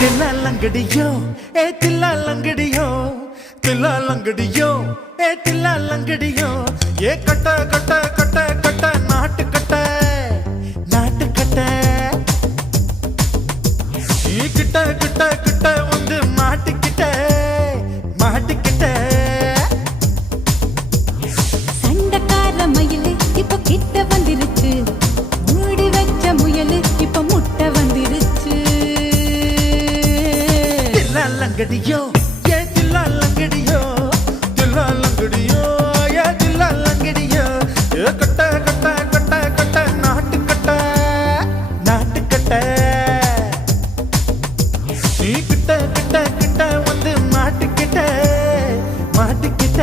தில்லாலங்கடியோ ஏ தில்லாலங்கடியோ தில்லாலங்கடியோ ஏ தில்லாலங்கடியோ ஏ கட்ட கட்ட கட்ட கட்ட நாட்டு கட்ட நாட்டு கட்ட நீ கிட்ட கிட்ட கிட்ட வந்து மாட்டிக்கிட்ட மாட்டிக்கிட்ட சண்டக்கார மயிலு இப்ப கிட்ட வந்துருச்சு மூடி வச்ச முயலு இப்ப முட்டை வந்துருச்சு தில்லாலங்கடியோ ஏ தில்லாலங்கடியோ தில்லாலங்கடியோ ஏ தில்லாலங்கடியோ ஏ கட்ட கட்ட கட்ட கட்ட நாட்டு கட்ட நாட்டு கட்ட நீ கிட்ட கிட்ட கிட்ட வந்து மாட்டிக்கிட்ட மாட்டிக்கிட்ட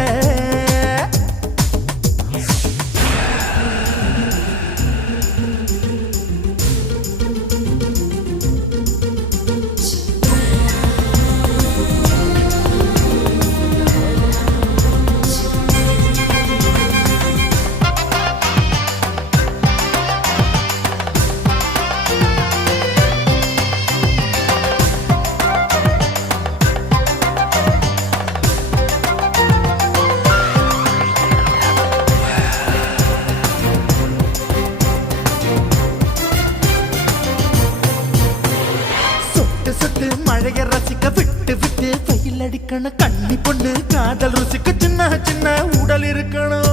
சுட்டு மழைய ரசிக்க விட்டு விட்டு வெயில் அடிக்கணும் கண்ணி பொண்ணு காதல் ருசிக்க சின்ன சின்ன உடல் இருக்கணும்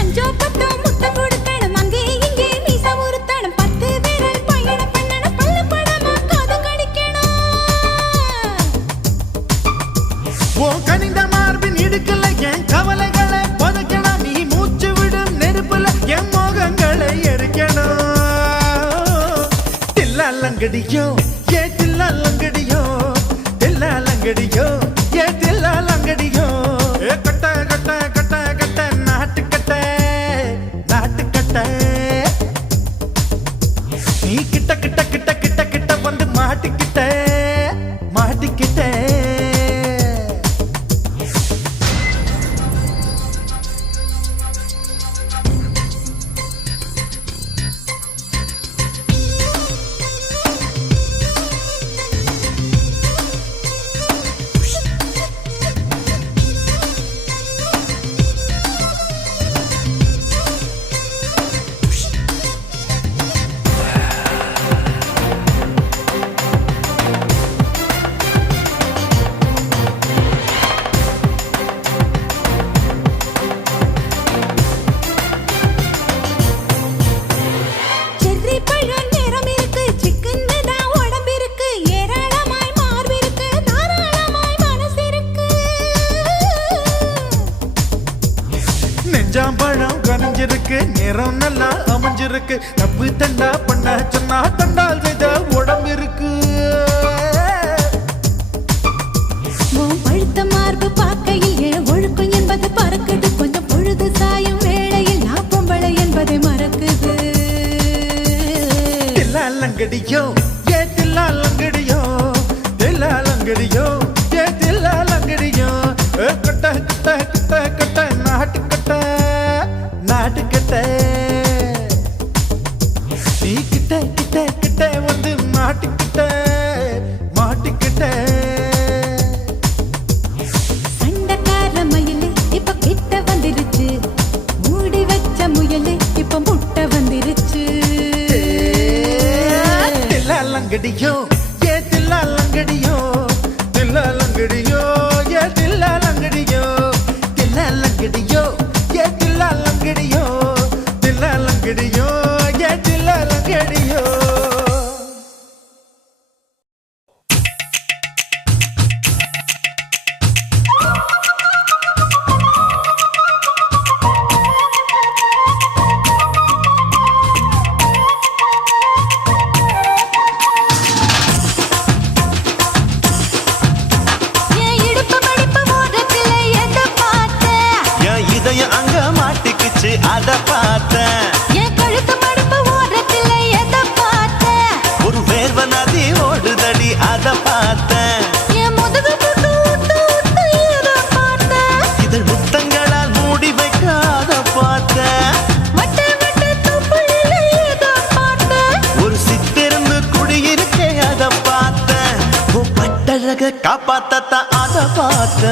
அஞ்சோ பத்தோ முட்டை கொடுக்கணும் அங்கே இங்கே மீச உருத்தணும் 10 விரல் பயணம் பண்ணணும் பல்லு படமா காது கடிக்கணும் ஓ கனிந்த மார்பின் இடுக்கல என் கவலைகளை புதைக்கணும் நீ மூச்சு விடும் நெருப்புல என் மோகங்களை எரிக்கணும் தில்லாலங்கடியோ ஏ தில்லாலங்கடியோ தில்லாலங்கடியோ ஏ தில்லாலங்கடியோ ஏ கட்ட கட்ட கட்ட கட்ட நாட்டு கட்ட நாட்டு கட்ட நீ கிட்ட கிட்ட கிட்ட கிட்ட கிட்ட வந்து மாட்டிக்கிட்ட மாட்டிக்கிட்ட செர்ரி பழம் நிறம் இருக்கு சிக்கன்னு தான் உடம்பு இருக்கு ஏராளமாய் மார்பு இருக்கு தாராளமாய் மனசு இருக்கு நெஞ்சாம்பழம் கனிஞ்சிருக்கு நிறம் நல்லா அமைஞ்சிருக்கு தப்பு தண்டா பண்ண சொன்னா தண்டால் செய்த உடம்பு இருக்கு உன் பழுத்த மார்பு பார்க்கையில் என் ஒழுக்கம் என்பது பறக்குது கொஞ்சம் பொழுது சாயும் வேளையில் நான் பொம்பளை என்பதை மறக்குது தில்லாலங்கடியோ ஏ தில்லாலங்கடியோ தில்லாலங்கடியோ ஏ தில்லாலங்கடியோ ஏ கட்ட கட்ட கட்ட கட்ட நாட்டு கட்ட நாட்டு கட்ட நீ கிட்ட கிட்ட கிட்ட வந்து மாட்டிக்கிட்ட மாட்டிக்கிட்ட சண்டக்கார மயிலு இப்ப கிட்ட வந்துருச்சு மூடி வச்ச முயலு இப்ப முட்டை வந்துருச்சு தில்லாலங்கடியோ ஏ தில்லாலங்கடியோ தில்லாலங்கடியோ ஏ தில்லாலங்கடியோ தில்லாலங்கடியோ ஏ தில்லாலங்கடியோ தில்லாலங்கடியோ ஏ தில்லாலங்கடியோ என் இடுப்பு மடிப்பு மோதிரத்துல எதை பார்த்தேன் என் இதயம் அங்க மாட்டிக்கிச்சு அத பார்த்தேன் என் கழுத்து கட்டழக காப்பாத்தத்தான் அத பார்த்த.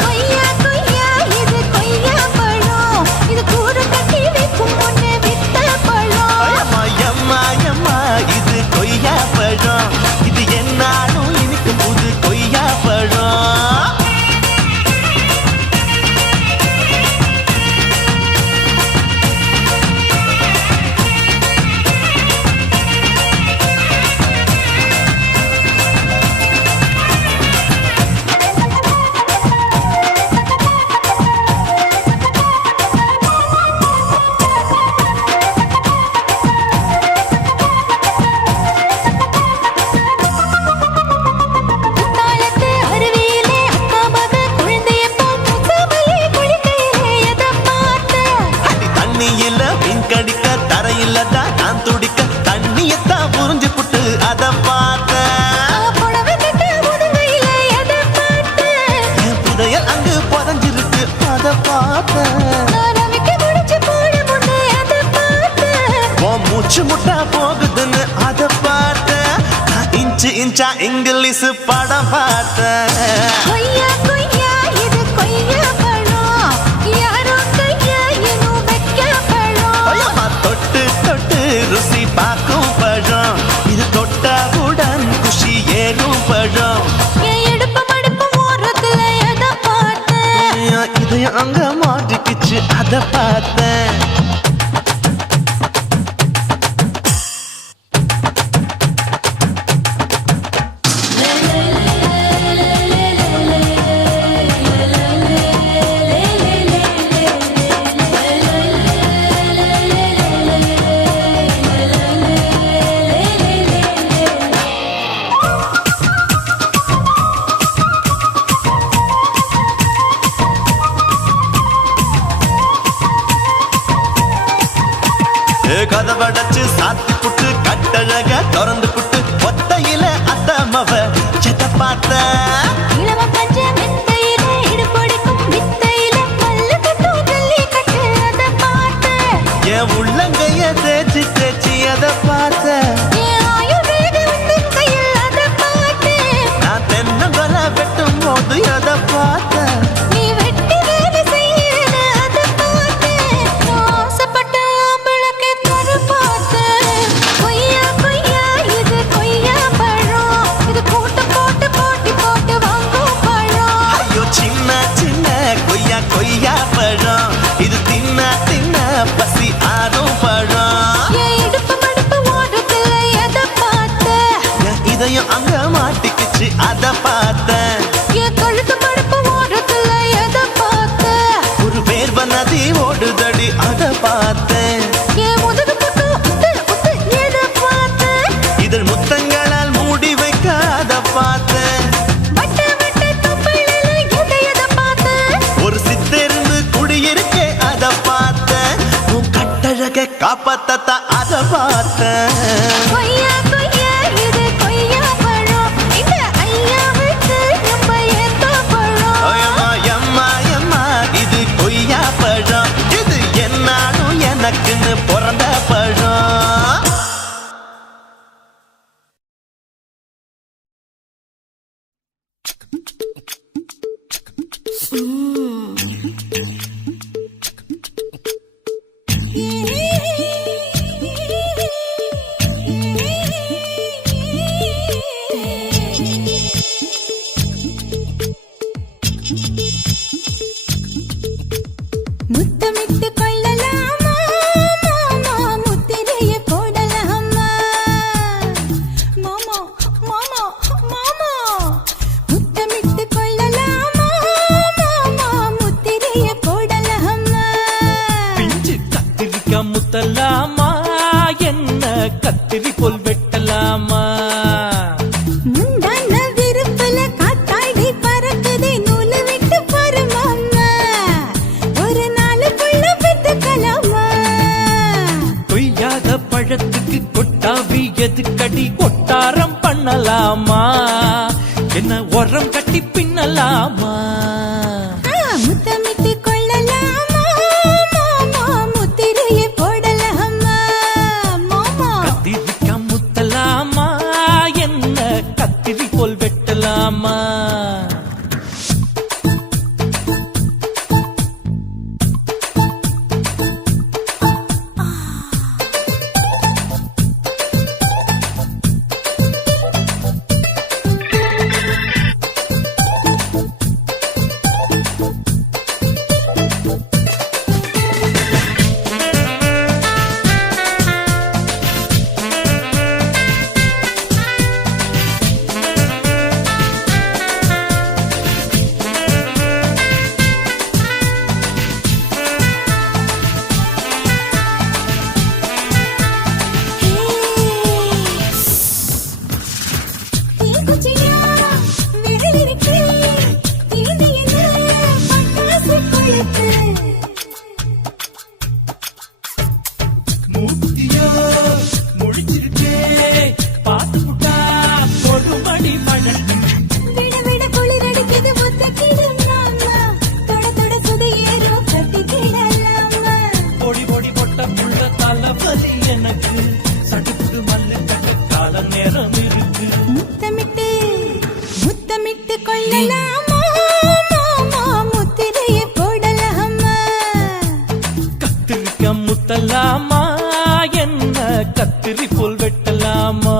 கொய்யா கொய்யா இது கொய்யா பழம், இது கூடு கட்டி வைக்கும் முன்னே வித்த பழம். எம்மா எம்மா எம்மா இது கொய்யா பழம், இது என்னாலும் இனிக்கும் புது கொய்யா பழம். குத்தாலத்து அருவியிலே அக்கா மக குழந்தைய போல் முகமலே குளிக்கையிலே எதை பார்த்த? அடி தண்ணியில மீன் கடிக்க தரையில தான் நான் துடிக்க தண்ணியத்தான் புரிஞ்சு புட்டு அத பார்த்த. புடவை கட்ட முதுகையிலே எதை பார்த்த? என் புதையல் அங்கு புதஞ்சிருக்கு அத பார்த்த. ரவிக்கு முடிச்சு போட முன்னே எதை பார்த்த? உன் மூச்சு முட்டா போகுதுன்னு அத பார்த்த. நான் இன்ச்சு இன்ச்சா இங்கிலீஷ் படம் பார்த்த. கொய்யா கொய்யா இது கொய்யா பழம், யாரோ கையா இன்னும் வைக்க பழம். ஐயம்மா தொட்டு தொட்டு ருசி பார்க்கும் பழம், இது தொட்டாவுடன் குஷி ஏறும் பழம். என் இடுப்பு மடுப்பு ஓரத்துல எதை பார்த்த? என் இதயம் அங்க மாட்டிக்கிச்சு அத பார்த்தேன். கதவடைச்சு சாத்தி புட்டு கட்டழக திறந்து புட்டு ஒத்தையில அத்தமவ செத்த பார்த்த. இளவ பஞ்ச மெத்தையிலே இடுப்பொடிக்கும் வித்தையிலே மல்லு கட்டும் ஜல்லி கட்டு அதை பார்த்த. என் உள்ளங்கைய தேய்ச்சி தேய்ச்சி அத பார்த்த. என் ஆயுர்வேத உந்தன் கையில் அதை பார்த்த. நான் தென்னங்கொலை வெட்டும் போது அத பார்த்த. நீ வெட்டி வேலை செய்யறது அதை பார்த்த. நான் ஆசைப்பட்ட ஆம்பளுக்கு தர பார்த்த. கொய்யா கொய்யா இது கொய்யா பழம், இது கூட்டு போட்டு போட்டி போட்டு வாங்கும் பழம். ஐயோ சின்ன சின்ன கொய்யா கொய்யா பழம், இது தின்ன தின்ன பசி ஆறும் பழம். என் இடுப்பு மடுப்பு ஓரத்துல எதை பார்த்த? என் இதயம் அங்க மாட்டிக்கிச்சு அத பார்த்தேன். என் கழுத்து மடுப்பு ஓரத்துல எதை பார்த்த? ஒரு வேர்வ நதி ஓடுதடி அத பார்த்தேன். என் முதுகு பக்கம் உத்து உத்து எதை பார்த்த? இதழ் முத்தங்களால் மூடி வைக்க அத பார்த்தேன். வட்ட வட்ட தொப்புளில எதை பார்த்த? ஒரு சித்தெருந்து குடியிருக்கே அத பார்த்தேன். உன் கட்டழக காப்பாத்தத்தான் அத பார்த்தேன். கொய்யா கொய்யா இது கொய்யா பழம், இந்த ஐயாவுக்கு நம்ம ஏத்த பழம். எம்மா எம்மா எம்மா இது கொய்யா பழம், இது என்னாலும் எனக்குன்னு பிறந்த பழம். முத்தமிட்டு கொள்ளலாமா மாமா, முத்திரைய போடலாமா மாமா மாமா மாமா. முத்தமிட்டு கொள்ளலாமா மாமா, முத்திரைய போடலாமா. பிஞ்சு கத்திரிக்கா முத்தலாமா, என்ன கத்திரி போல் வெட்டலாமா? முந்தான விருப்புல காத்தாடி பறக்குதே, நூலு விட்டு பாரு மாமா, ஒரு நாளுக்குள்ள பெத்துக்கலாமா. கொய்யாத பழத்துக்கு கொட்டாவி எதுக்கடி கொட்டாரம் பண்ணலாமா? என்ன உரம் கட்டி பின்னலாமா? முத்தமிட்டு கொள்ளலாமா மாமா, முத்திரைய போடலாமா மாமா. கத்திரிக்கா முத்தலாமா, என்ன கத்திரி போல் வெட்டலாமா? மூக்குத்தியோ முடிச்சிருக்கே பார்த்து புட்டா ஒரு மணி மழை விட விட குளிரடிக்குது முத்தக்கிடும் மாமா தொட தொட சுதையேறும் கட்டிக்கிடலாமா பொடி பொடி பொட்ட புள்ள தலைவலி எனக்கு சடுக்குடு மல்லு கட்ட கால நேரம் இருக்கு முத்தமிட்டு முத்தமிட்டு கொள்ளலாமா மாமா முத்திரையை போடலாமா கத்திரிக்க முத்தலாமா என்ன கத்திரி போல் வெட்டலாமா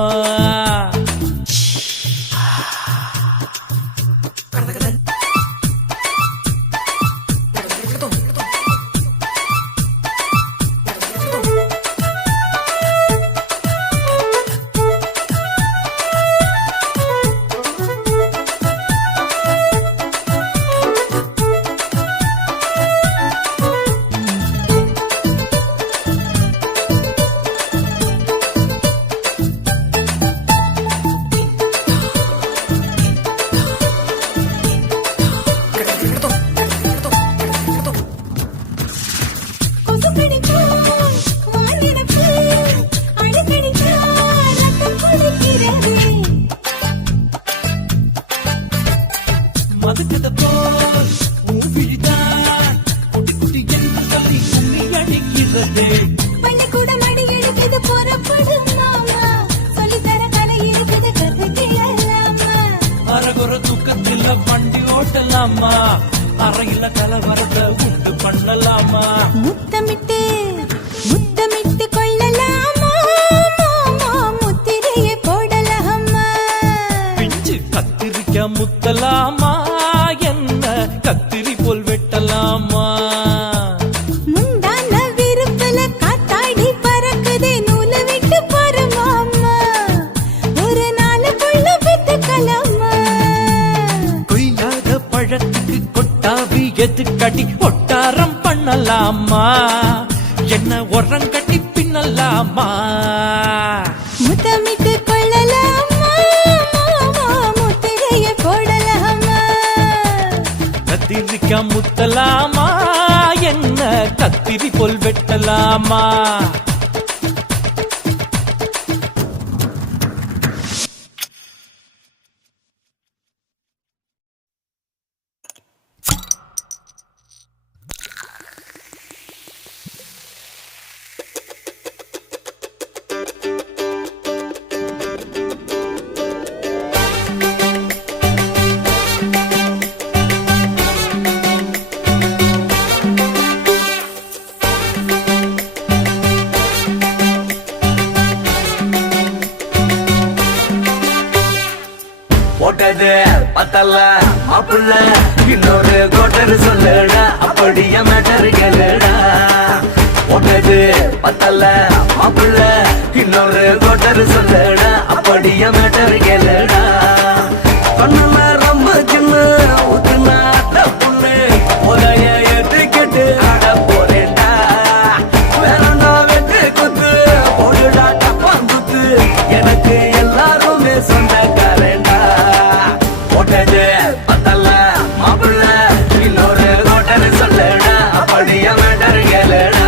கொசு கடிக்கும் வானிடப்பு அடிக்கடிக்கா ரத்தம் கொதிக்கிறதே மதுக்கத போல் ஊவிழிதான் குட்டி குட்டி என்று சொல்லி கும்மி அடிக்கிறதே பள்ளிக்கூடம் அடி எடுக்குது புறப்படும் மாமா சொல்லித்தர கலை இருக்குது கத்துக்கிடலாமா அரகுற தூக்கத்தில் வண்டி ஓட்டலாமா அறையில கலவரத்தை உண்டு பண்ணலாமா முத்தமிட்டு முத்தமிட்டு கொள்ளலாமா மாமா முத்திரையை போடலாமா பிஞ்சு கத்திரிக்க முத்தலாமா என்ன கத்திரி போல் வெட்டலாமா முந்தான விருப்பல காத்தாடி பறக்குதே நூலை விட்டு போற மாமா ஒரு நாளுக்குள்ள வித்துக்கலாமா கொய்யாத பழத்துக்கு கொட்டாவி எதுக்கடி ஒட்டாரம் பண்ணலாமா என்ன உரம் கட்டி பின்னலாமா முத்தமிட்டு கொள்ளலாமா மாமா முத்திரையை போடலாமா கத்திரிக்க முத்தலாமா என்ன கத்திரி போல் வெட்டலாமா போட்டது பத்தல்ல மாப்புள்ள இன்னொரு கோட்டர் சொல்லுடா அப்படியே மேட்டர் கேளுடா போட்டது பத்தல்ல மாப்புள்ள இன்னொரு கோட்டர் சொல்லுடா அப்படியே மேட்டர் கேளுடா பண்ணல ரொம்ப சின்ன ஊத்துனா புண்ணு உதய ஏத்துக்கிட்டு ஆட போறேன்டா வேறண்டா வெட்டு குத்து போடுடா டப்பான் குத்து எனக்கு எல்லாருமே சொந்தக்காரண்டா போட்டது பத்தல்ல மாப்புள்ள இன்னொரு கோட்டர் சொல்லுடா அப்படியே மேட்டர் கேளுடா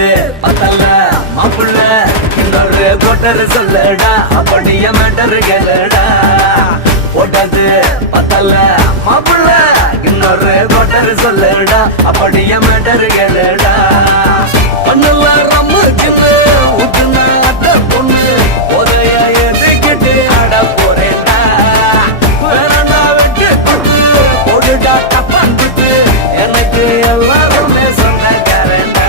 போட்டது பத்தல மாப்புள்ள இன்னொரு கோட்டர் சொல்லடா அப்படிய மேட்டர் கேளடா போட்டது பத்தல மாப்புள்ள இன்னொரு கோட்டர் சொல்லடா அப்படிய மேட்டர் கேளடா பண்ணல ரம்மு கிண்ணு ஊத்துனா அத்த பொண்ணு உதய எதுக்கிட்டு ஆட போறேன்டா வேறண்டா விட்டு கொண்டு போடுடா தப்பான்ட்டு எனக்கு எல்லாருமே சொந்தக்காரன்டா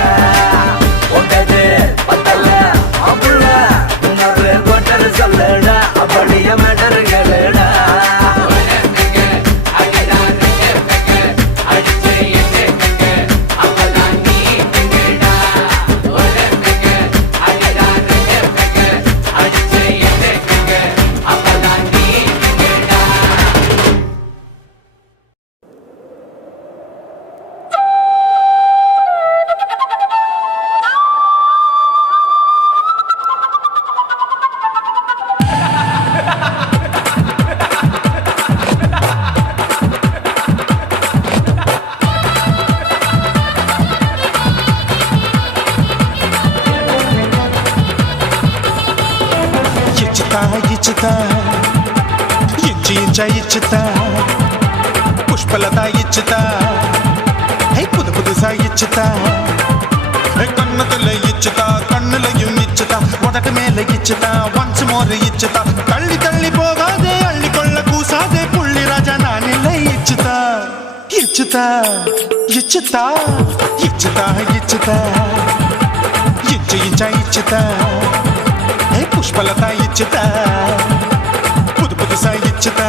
போட்டது பத்தல மாப்புள்ள இன்னொரு கோட்டர் சொல்லடா அப்படிய மேட்டர் கேளடா ఇచ్చుతా ఇంచి ఇంచా ఇచ్చుతా పుష్పలత ఇచ్చుతా హై పుదు పుదుసా ఇచ్చుతా కన్నతుల ఇచ్చుతా కన్నులயும் ఇచ్చుతా మొదట మేల ఇచ్చుతా వన్స్ మోర్ ఇచ్చుతా తల్లి తల్లి పోగాదే అள்ளிకొள்ள కూసాదే పుల్లి రాజా నానిల్ల ఇచ్చుతా ఇచ్చుతా ఇచ్చుతా ఇచ్చుతా ఇచ్చుతా ఇంచి ఇంచా ఇచ్చుతా పుష్పలత ఇచ్చుతా పుదు పుదుసా ఇచ్చుతా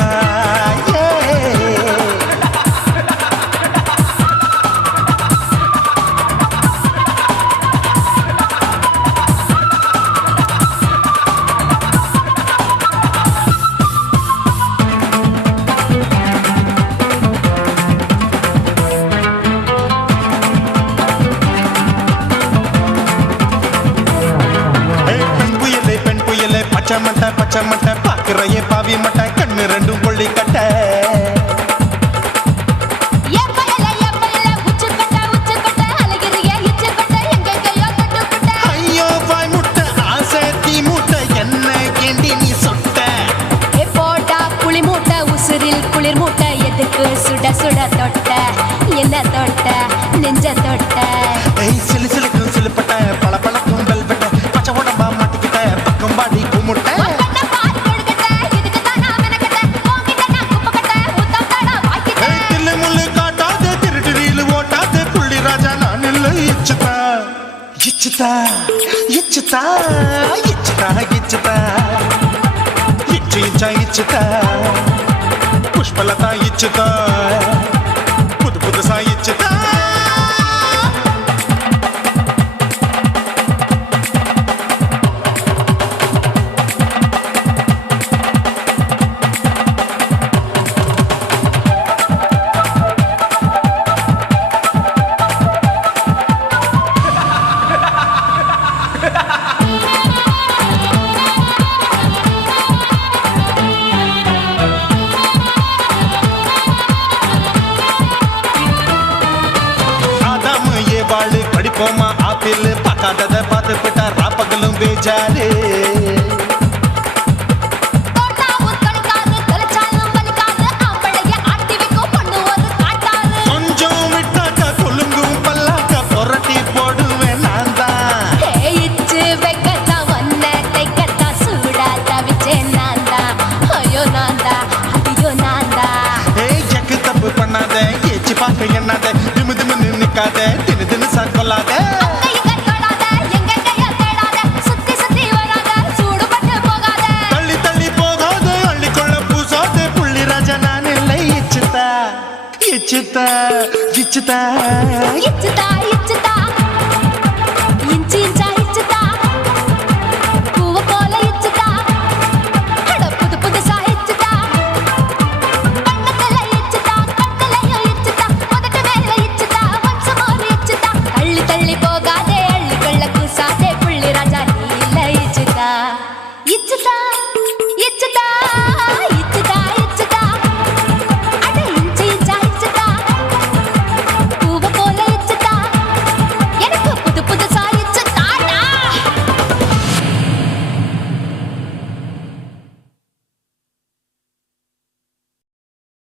பச்சமட்ட பாக்குறையே பாவி மட்ட கண்ணு ரெண்டும் கொள்ளி கட்ட ஐயோ பாய் முட்டை ஆசை தீ மூட்டை என்ன கேண்டி நீ சொட்ட போட்டா புளி மூட்டை உசுரில் குளிர் மூட்டை எதுக்கு சுட சுட தொட்ட என்ன தொட்ட நெஞ்ச தொட்ட சிலு சிலுக்கும் சிலுப்பட்ட பல பழக்கும் வெல்வெட்ட பச்சை உடம்பா மாட்டிக்கிட்ட பக்கம் பாடி குமுட்ட ఇచ్చుతా ఇచ్చుతా ఇచ్చుతా ఇచ్చుతా ఇచ్చి ఇచ్చా ఇచ్చుతా పుష్పలత ఇచ్చుతా పుదు పుదుసా ఇచ్చుతా படிப்போமா ஆப்பிள் பார்க்காதத பார்த்து விட்டா ராப்பகலும் பேஜாரு கொஞ்சம் விட்டாக்கா கொலுங்கும் பல்லாக்கா புரட்டி போடுவேன் நான் தான் இச்சு வெக்கத்தா ஒன்ன தைக்கத்தா சூடா தவிச்சேன் நான் தான் ஐயோ நான் தான் ஐயோ நான் தான் எக்கு தப்பு பண்ணாத ஏச்சி பார்க்க எண்ணாத திமு திமுன்னு நிக்காத தின்னு தின்னு சாக்கொள்ளாத தள்ளி தள்ளி போகாத அள்ளிக்கொள்ள பூசாத புள்ளி ராஜா நான் இல்லை இச்சுதா இச்சுதா இச்சுதா இச்சுதா